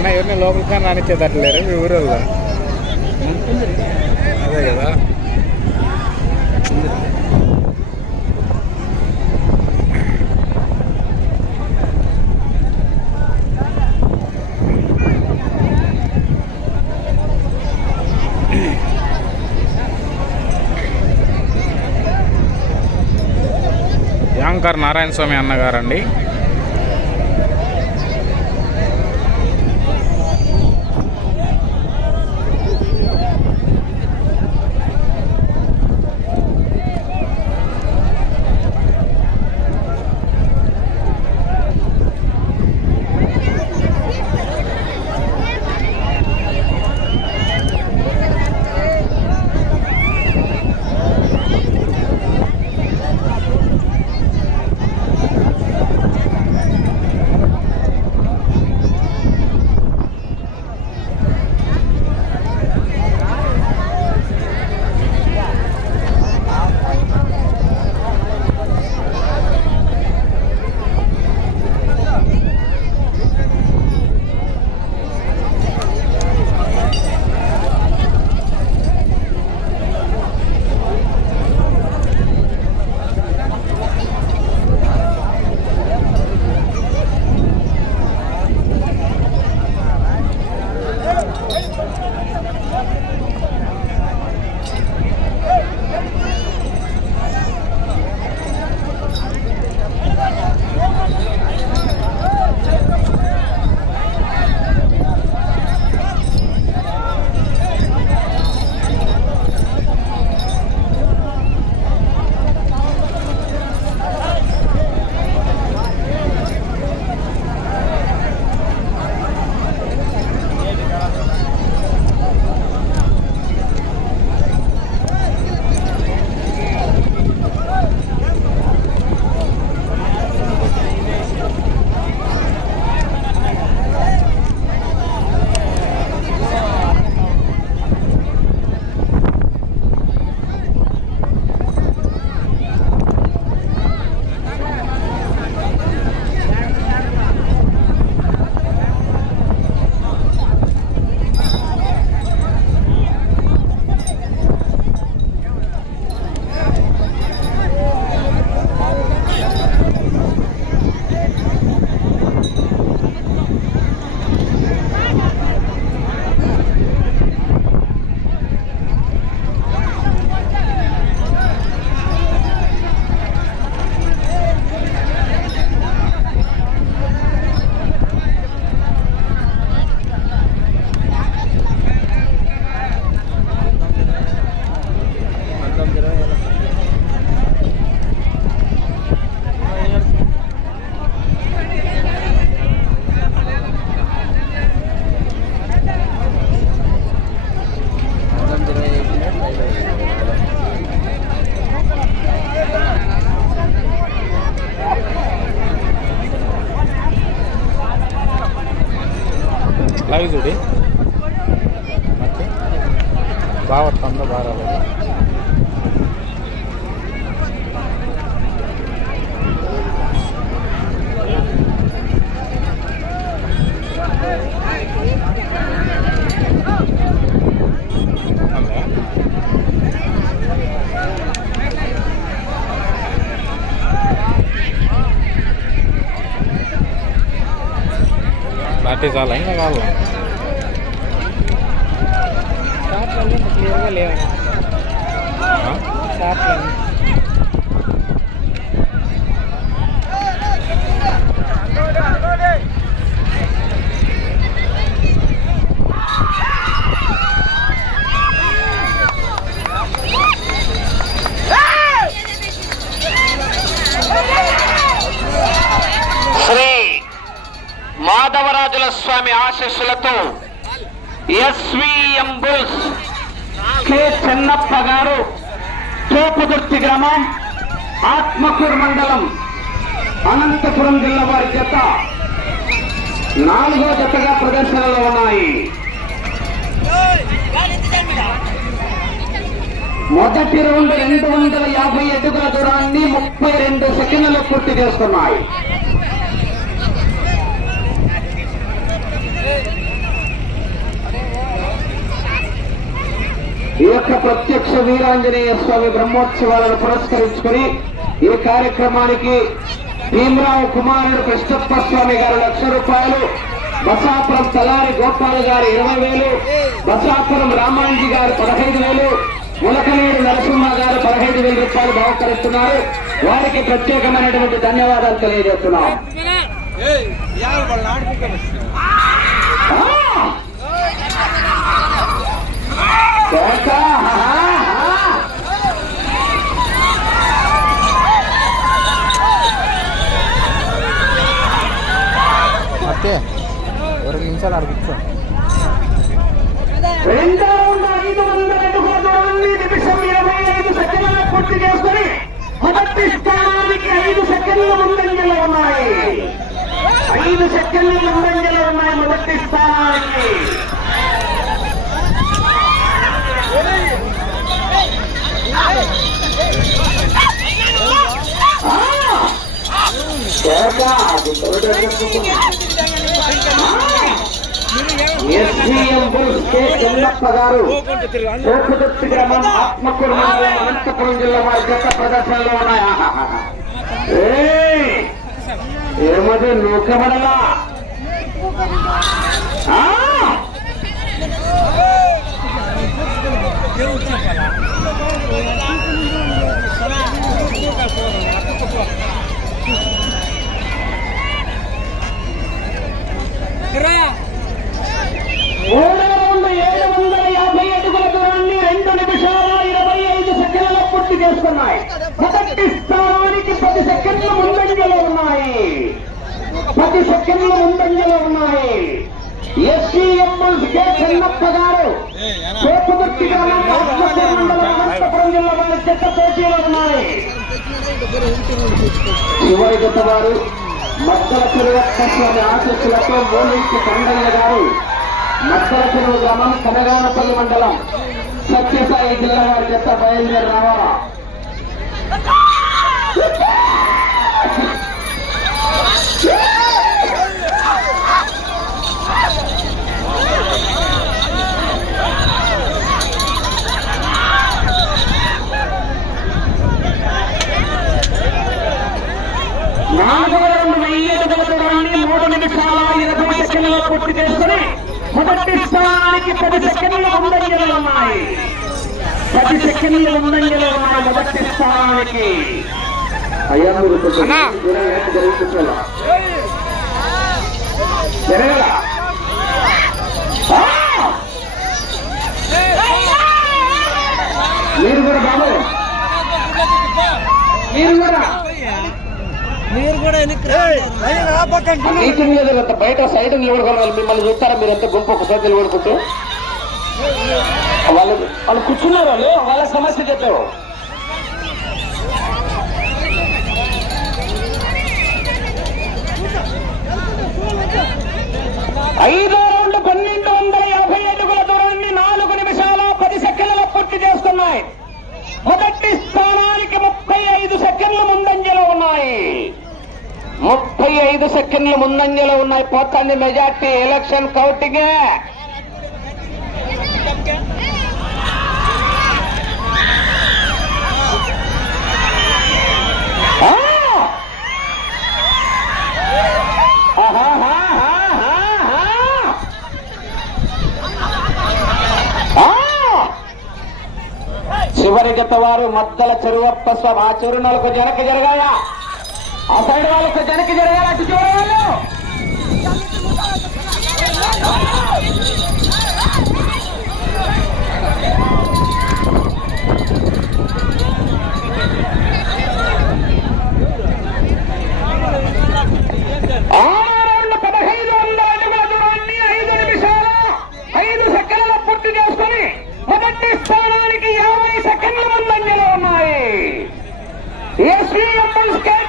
అన్న ఎవరిని లోపలికి కానీ రానిచ్చేటట్లేరు మీ ఊరు అదే కదా. యాంకర్ నారాయణ స్వామి అన్నగారండి. ಕಾಯಿ ಜೋಡಿ. ಮತ್ತು? ಬಾವತ್ ತಂದ ಬಾರ Artesã lá em Galo. Leona. నాలుగో జతగా ప్రదర్శనలో ఉన్నాయి. మొదటి రౌండ్ రెండు వందల యాభై అడుగుల దూరాన్ని ముప్పై రెండు సెకండ్లు పూర్తి చేస్తున్నాయి. ఈ యొక్క ప్రత్యక్ష వీరాంజనేయ స్వామి బ్రహ్మోత్సవాలను పురస్కరించుకుని ఈ కార్యక్రమానికి భీమరావు కుమారుడు కృష్ణప్ప స్వామి గారు లక్ష రూపాయలు. బసాపురం తలారి గోపాల్ గారు ఇరవై వేలు. బసాపురం రామాంజీ గారు పదహైదు వేలు. ములకనేడు నరసింహ గారు పదహైదు వేల రూపాయలు బహుకరిస్తున్నారు వారికి ప్రత్యేకమైనటువంటి ధన్యవాదాలు తెలియజేస్తున్నాం. కేక, ఇరవై ఐదు నిమిషాలు పూర్తి చేసుకుని మొదటి స్థానానికి ఐదు సెకండ్లు ముందంజలో ఉన్నాయి ఐదు సెకండ్ల ముందంజలో ఉన్నాయి. మొదటి స్థానానికి. గారు కోకుదుర్తి గ్రామం ఆత్మకూరు మండలం అనంతపురం జిల్లా వారి జత ప్రదర్శనలో ఉన్నాయా. ఏమది? నూకబడలా? Thank you రౌండ్ ఏడు వందల యాభై అడుగుల దూరాన్ని రెండు నిమిషాల ఇరవై ఐదు సెకండ్ల పూర్తి చేసుకున్నాయి. మొదటి స్థానానికి పది సెకండ్ల ముందంజలో ఉన్నాయి. పది సెకండ్ల ముందంజలో ఉన్నాయి. ఎస్సీఎంఎల్ కె చెన్నప్ప గారు కోపుదుర్తి అనంతపురం జిల్లా వారి చెత్త పోటీలో ఉన్నాయి. చివరి జత వారు మద్దల తిరువక్క స్వామి ఆశస్సులతో మోలించి కండయ్య గారు. మద్దల చెరువు గ్రామం కనగానపల్లి మండలం. సత్యసాయి జిల్లా వారి జత బయలుదేరి రావాలా Yeah రౌండ్ వెయ్యి అడుగుల దూరాన్ని మూడు నిమిషాల ఇరవై సెకండ్ల పూర్తి చేసుకుని మొదటి స్థానానికి పది సెకండ్ల ముందంజలు ఉన్నాయి పది సెకండ్ల ముందంజలు ఉన్నాయి మొదటి స్థానానికి అయ్యా మీరు కొంచెం దూరం వెనక్కి జరిగి కూర్చోవాలా? జరగాలా? ఆ! మీరు కూడా బాబు మీరు కూడా మీరు కూడా బయట సైడ్ నిలబడుకోవాలి మిమ్మల్ని చూస్తారా? మీరు ఎంత గుంపు ఒకసారి నిలబడుకుంటూ వాళ్ళు వాళ్ళు కూర్చున్నారు వాళ్ళు. వాళ్ళ సమస్య చెప్పావు. ఐదో రౌండ్ పన్నెండు వందల యాభై అడుగుల దూరాన్ని నాలుగు నిమిషాల పది సెకండ్ల పూర్తి చేస్తున్నాయి. మొదటి స్థానానికి ముప్పై ఐదు సెకండ్ల ముందంజలో ఉన్నాయి. ముప్పై ఐదు సెకండ్ల ముందంజలో ఉన్నాయి. పోతాంది మెజార్టీ ఎలక్షన్ కౌంటింగ్ ఆ! ఆహాహాహాహాహా! ఆ! చివరి జత వారు మద్దల చెరువప్ప స్వామి ఆ చెరువులకు జనక జరగాల ఆ సైడ్ వాళ్ళకు జనక జరగాల అటు చివరి వాళ్ళు. ఆరు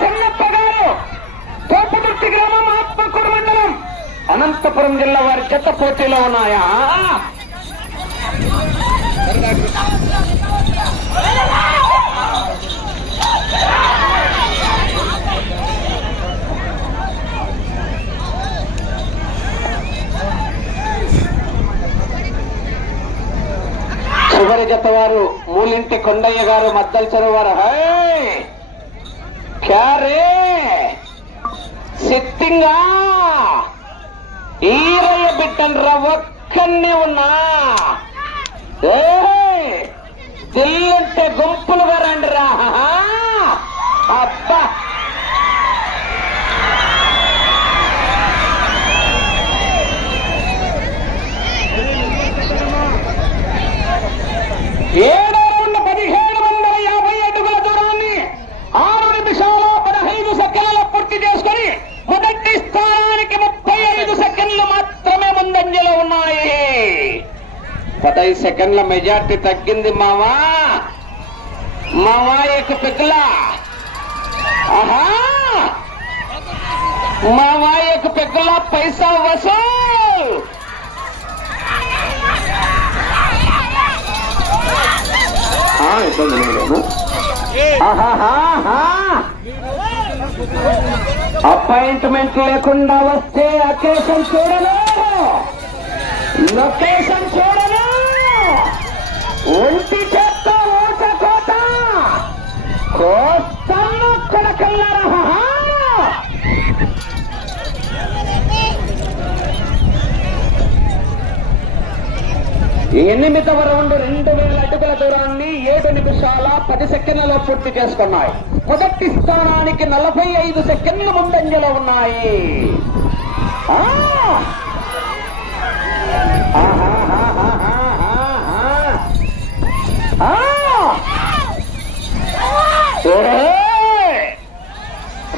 చెన్నప్ప గారు తోపుదుర్తి గ్రామం ఆత్మకూరు మండలం అనంతపురం జిల్లా వారి చెత్త పోటీలో ఉన్నాయా? చివరి జత వారు మూలింటి కొండయ్య గారు మద్దలు చెరువు వారు క్యారే! సిట్టింగా! ఈరయ్య బిడ్డన్రా ఒక్కన్ని ఉన్నా! దిల్లంటే గుంపులుగా రండిరా. అబ్బా! ఏడో ఉన్న పదిహేడు వందల యాభై అడుగుల దూరాన్ని ఆరు నిమిషాల పదహైదు సెకండ్ల పూర్తి చేసుకొని మొదటి స్థానానికి ముప్పై ఐదు సెకండ్లు మాత్రమే ముందంజలో ఉన్నాయి. పదహైదు సెకండ్ల మెజార్టీ తగ్గింది మావా. మావా యొక్క పెద్దల ఆహా! మావా యొక్క పెద్దల పైసా వసూల్. ఇబ్బంది లేదు. అపాయింట్మెంట్ లేకుండా వస్తే అకేషన్ చూడను. లొకేషన్ చూడను. ఒంటి చేత్తో ఓట కోట కోస్తమ్మ కొడకల్లారా ఎనిమిదవ రౌండ్ రెండు వేల అడుగుల దూరాన్ని ఏడు నిమిషాల పది సెకండ్లలో పూర్తి చేసుకున్నాయి. మొదటి స్థానానికి నలభై ఐదు సెకండ్లు ముందంజలో ఉన్నాయి.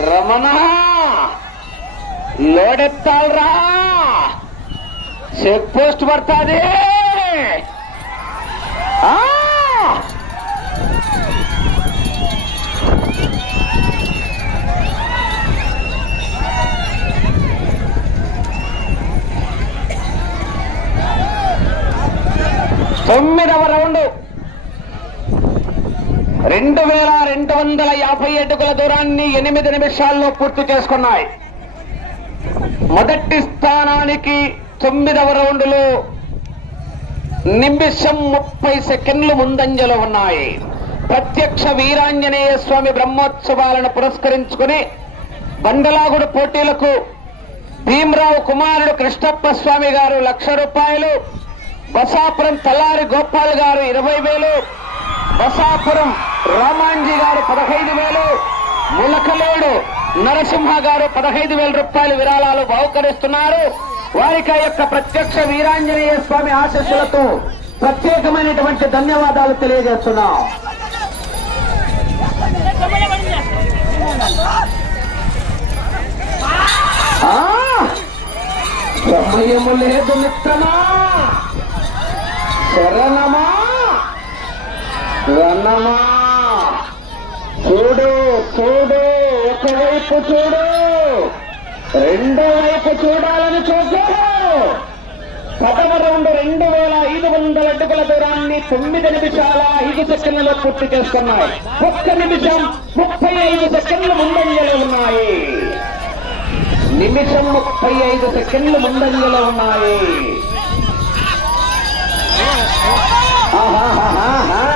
రమణ! లోడెత్తాలరా! చెక్ పోస్ట్ పడుతుంది! తొమ్మిదవ రౌండ్. రెండు వేల రెండు వందల యాభై అడుగుల దూరాన్ని ఎనిమిది నిమిషాల్లో పూర్తి చేసుకున్నాయి. మొదటి స్థానానికి తొమ్మిదవ రౌండ్లో నిమిషం ముప్పై సెకండ్లు ముందంజలో ఉన్నాయి. ప్రత్యక్ష వీరాంజనేయ స్వామి బ్రహ్మోత్సవాలను పురస్కరించుకుని బండలాగుడు పోటీలకు భీమరావు కుమారుడు కృష్ణప్ప స్వామి గారు లక్ష రూపాయలు బసాపురం తల్లారి గోపాల్ గారు ఇరవై వేలు బసాపురం రామాంజీ గారు పదహైదు వేలు ములకలోడు నరసింహ గారు పదహైదు వేల రూపాయలు విరాళాలు బహుకరిస్తున్నారు. వారికి యొక్క ప్రత్యక్ష వీరాంజనేయ స్వామి ఆశస్సులతో ప్రత్యేకమైనటువంటి ధన్యవాదాలు తెలియజేస్తున్నాం. సమయము లేదు మిత్రమా! శరణమా? రన్నమా? చూడు చూడు ఒకవైపు చూడు. రెండో వైపు చూడాలని చూశాడు. పదవ రౌండ్ రెండు వేల ఐదు వందల అడుగుల దూరాన్ని తొమ్మిది నిమిషాల ఐదు సెకండ్లలో పూర్తి చేస్తున్నాయి. ఒక్క నిమిషం ముప్పై ఐదు సెకండ్లు ముందంజలో ఉన్నాయి. నిమిషం ముప్పై ఐదు సెకండ్లు ముందంజలో ఉన్నాయి. હા હા હા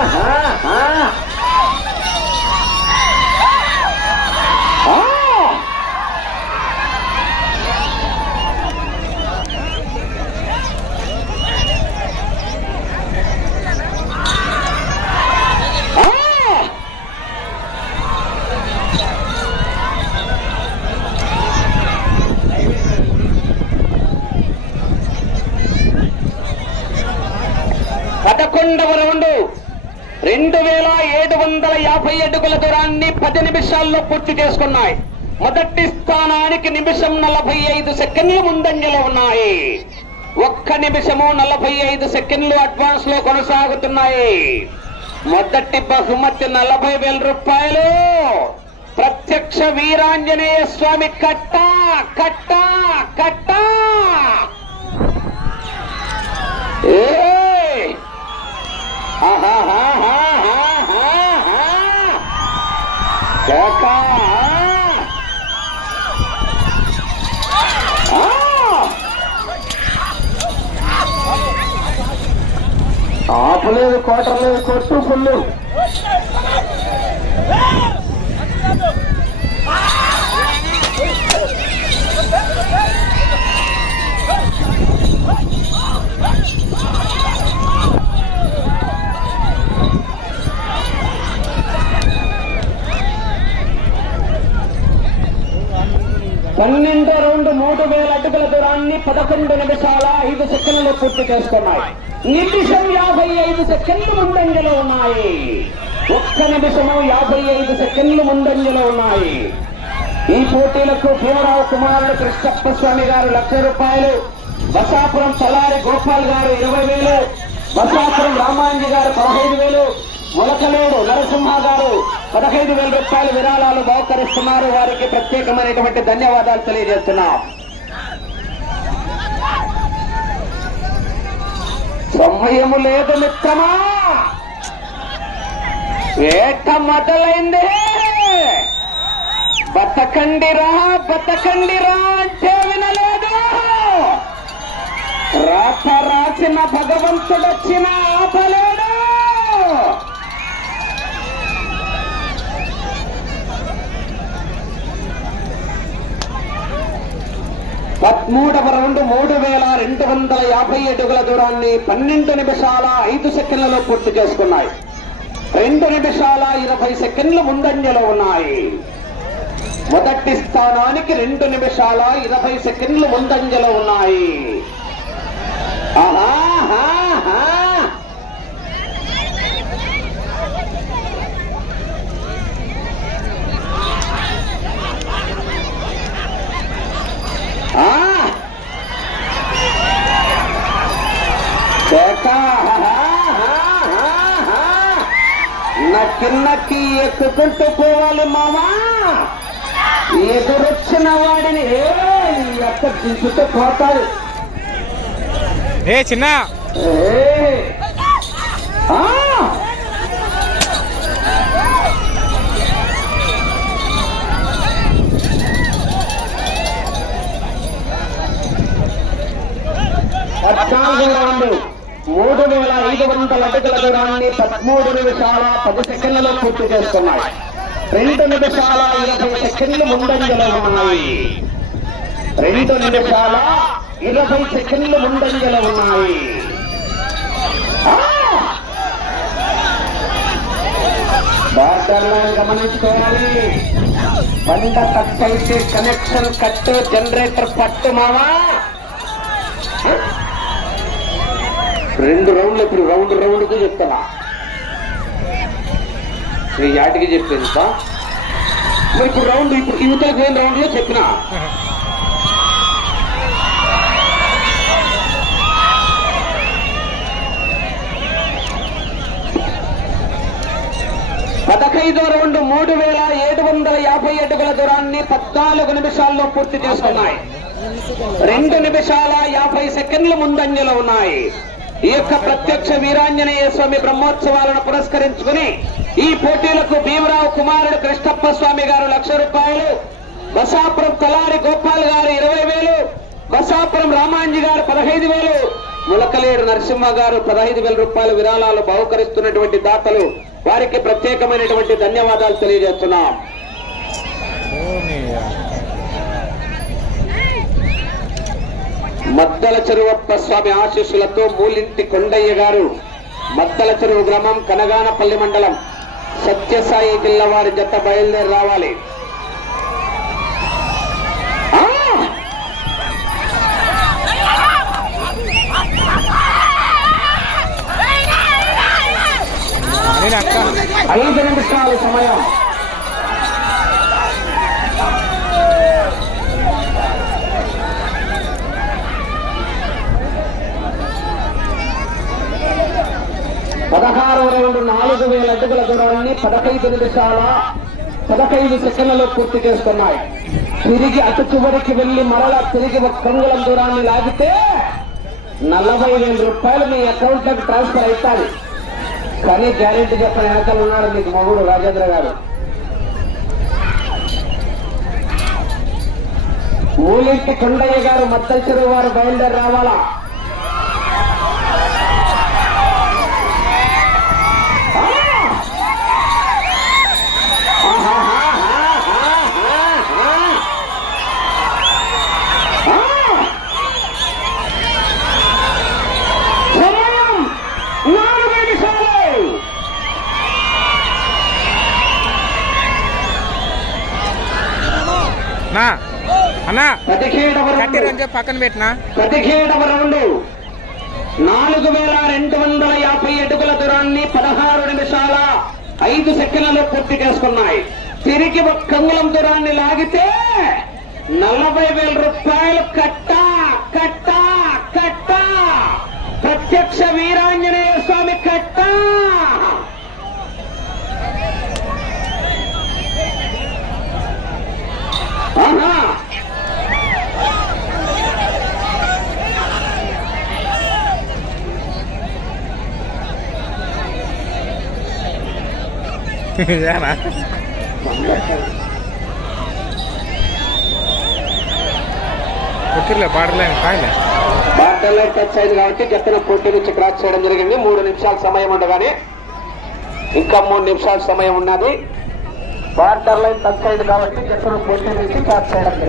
రెండు వేల ఏడు వందల యాభై అడుగుల దూరాన్ని పది నిమిషాల్లో పూర్తి చేసుకున్నాయి. మొదటి స్థానానికి నిమిషం నలభై ఐదు సెకండ్లు ముందంజలో ఉన్నాయి. ఒక్క నిమిషము నలభై ఐదు సెకండ్లు అడ్వాన్స్లో కొనసాగుతున్నాయి. మొదటి బహుమతి నలభై వేల రూపాయలు. ప్రత్యక్ష వీరాంజనేయ స్వామి కట్ట కట్ట కట్ట! ఆహా! ఆహాహాహాహాహా! కేక! ఆ! ఆపలేదు కోటర్ కొట్టు ఫుల్లు పన్నెండు రౌండ్ మూడు వేల అడుగుల దూరాన్ని పదకొండు నిమిషాల ఐదు సెకండ్లు పూర్తి చేస్తున్నాయి. నిమిషం యాభై ఐదు సెకండ్లు ముందంజలో ఉన్నాయి. ఒక్క నిమిషము యాభై ఐదు సెకండ్లు ముందంజలో ఉన్నాయి. ఈ పోటీలకు భీమరావు కుమారుడు కృష్ణప్ప స్వామి గారు లక్ష రూపాయలు బసాపురం తలారి గోపాల్ గారు ఇరవై వేలు బసాపురం రామాంజీ గారు పదహైదు వేలు మొలకలేడు నరసింహ గారు పదహైదు వేల రూపాయల విరాళాలు బహుకరిస్తున్నారు. వారికి ప్రత్యేకమైనటువంటి ధన్యవాదాలు తెలియజేస్తున్నాం. సమయము లేదు మిత్రమా. వేట మొదలైంది. బతకండిరా బతకండిరా అంటే వినలేదు. రాత రాసిన భగవంతుడొచ్చిన ఆపలేడు పదమూడవ రౌండ్ మూడు వేల రెండు వందల యాభై అడుగుల దూరాన్ని పన్నెండు నిమిషాల ఐదు సెకండ్లలో పూర్తి చేసుకున్నాయి. రెండు నిమిషాల ఇరవై సెకండ్లు ముందంజలో ఉన్నాయి. మొదటి స్థానానికి రెండు నిమిషాల ఇరవై సెకండ్లు ముందంజలో ఉన్నాయి. ఆహాహాహా. నక్కి ఎక్కుకుంటూ పోవాలి మామా ఎదురొచ్చిన వాడిని ఏ ఎక్క దించుతూ పోతాడు. ఏ చిన్న ఏ. ఆ. పద్నాలుగు రౌండ్లు మూడు వేల ఐదు వందల అడుగుల దూరాన్ని పదమూడు నిమిషాల పది సెకండ్లలో పూర్తి చేస్తున్నాయి రెండు నిమిషాల ఇరవై సెకండ్లు ముందంజలో ఉన్నాయి. రెండు నిమిషాల ఇరవై సెకండ్లు ముందంజలో ఉన్నాయి. గమనించుకోవాలి. బండ కట్ అయితే కనెక్షన్ కట్ జనరేటర్ పట్టు మావా? రెండు రౌండ్లు ఇప్పుడు రౌండ్ రౌండ్కి చెప్తున్నా నీ యాటికి చెప్పేది మరి ఇప్పుడు రౌండ్ ఇప్పుడు యువతలకు ఏం రౌండ్ చెప్పిన? పదహైదో రౌండ్ మూడు వేల ఏడు వందల యాభై అడుగుల దూరాన్ని పద్నాలుగు నిమిషాల్లో పూర్తి చేసుకున్నాయి. రెండు నిమిషాల యాభై సెకండ్ల ముందంజలో ఉన్నాయి. ఈ యొక్క ప్రత్యక్ష వీరాంజనేయ స్వామి బ్రహ్మోత్సవాలను పురస్కరించుకుని ఈ పోటీలకు భీమరావు కుమారుడు కృష్ణప్ప స్వామి గారు లక్ష రూపాయలు బసాపురం తలారి గోపాల్ గారు ఇరవై వేలు బసాపురం రామాంజీ గారు పదహైదు వేలు ములకలేరు నరసింహ గారు పదహైదు వేల రూపాయల విరాళాలు బహుకరిస్తున్నటువంటి దాతలు వారికి ప్రత్యేకమైనటువంటి ధన్యవాదాలు తెలియజేస్తున్నాం. మద్దల చెరువప్ప స్వామి ఆశీస్సులతో మూలింటి కొండయ్య గారు మద్దల చెరువు గ్రామం కనగానపల్లి మండలం సత్యసాయి జిల్లా వారి జత బయలుదేరి రావాలి. నిమిషాల సమయం. పదహారు రౌండ్ నాలుగు వేల అడుగుల దూరాన్ని పదహైదు నిమిషాల పదహైదు సెకండ్లలో పూర్తి చేస్తున్నాయి. తిరిగి అటు చివరికి వెళ్ళి మరలా తిరిగి ఒక కంగుళం దూరాన్ని లాగితే నలభై వేల రూపాయలు మీ అకౌంట్లోకి ట్రాన్స్ఫర్ అవుతాయి. కానీ గ్యారెంటీ చెప్పిన వెనకాల ఉన్నాడు మీకు మగుడు రాజేంద్ర గారు. మూలింటి కొండయ్య గారు మద్దల చెరువు వారు బయలుదేరి రావాలా నా అన్నా పదిహేడవ కట్టి పక్కన పెట్టినా? పదిహేడవ రౌండ్. నాలుగు వేల రెండు వందల యాభై అడుగుల దూరాన్ని పదహారు నిమిషాల ఐదు సెకండ్లలో పూర్తి చేసుకున్నాయి. తిరిగి ఒక కంగులం దూరాన్ని లాగితే నలభై వేల రూపాయలు కట్ట కట్ట కట్ట. ప్రత్యక్ష వీరాంజనేయ స్వామి కట్ట. ఆహా. ఇదేనా? కొట్టిర్లే పాడలేను కాయలే బాటల్లో టచ్ అయింది కాబట్టి గతన పోటీ నుంచి క్రాస్ చేయడం జరిగింది మూడు నిమిషాల సమయం ఉండగానే ఇంకా మూడు నిమిషాల సమయం ఉన్నది బార్డర్ లైన్ టచ్ అయింది కాబట్టి గతన పోటీ నుంచి క్రాస్ చేయడం జరిగింది